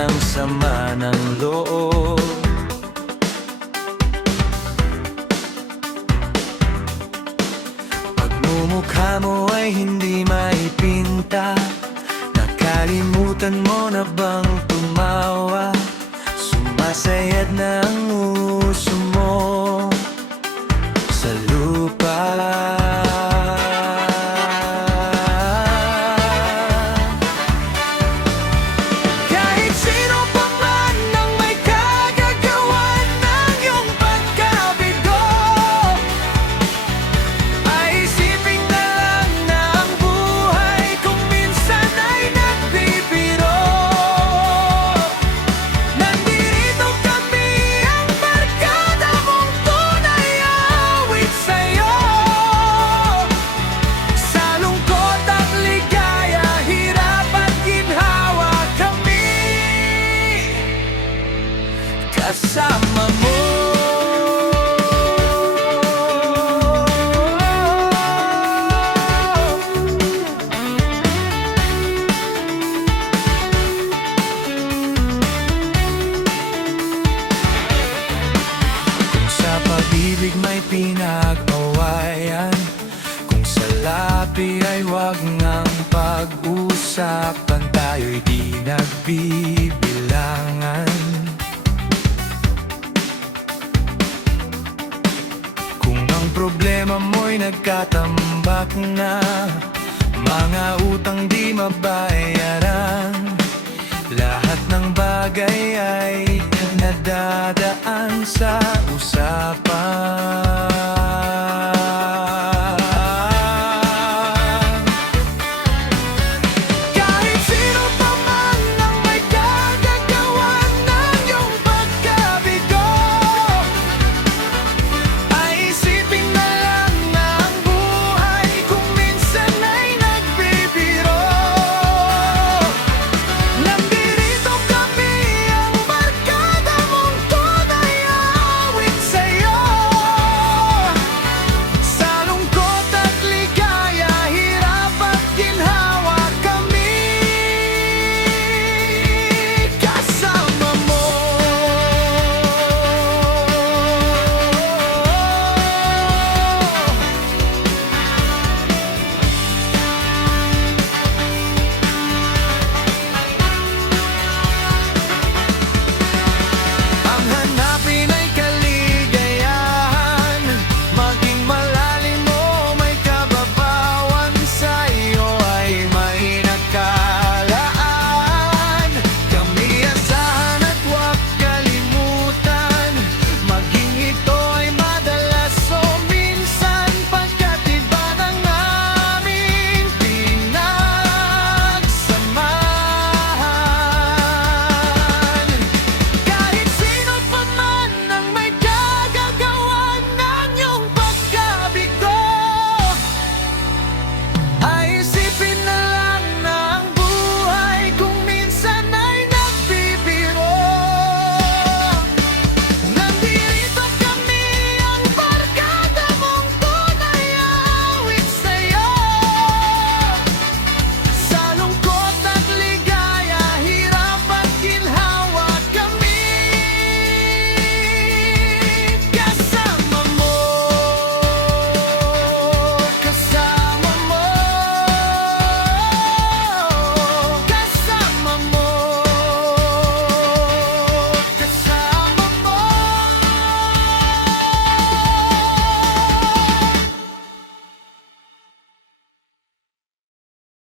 ng sama ng loob. Pagmumukha mo ay hindi maipinta. Nakalimutan mo na bang tumawa? Sumasayad na ang uso mo sa lupa. Kahit sino pa man ang may kagagawan ng iyong pagkabigo, ay isipin na lang na ang buhay kung minsan ay nagbibiro. Nandito kami, ang barkada mong tunay awit sa'yo. Sa lungkot at ligaya, hirap at ginhawa, kami kasama mo. Sa pag-ibig may pinag-awayan, kung sa labi ay wag ngang pag-usapan, tayo'y di nagbibilangan. Kung ang problema mo'y nagkatambak na, mga utang di mabayaran, lahat ng bagay ay nadadaan sa usapan.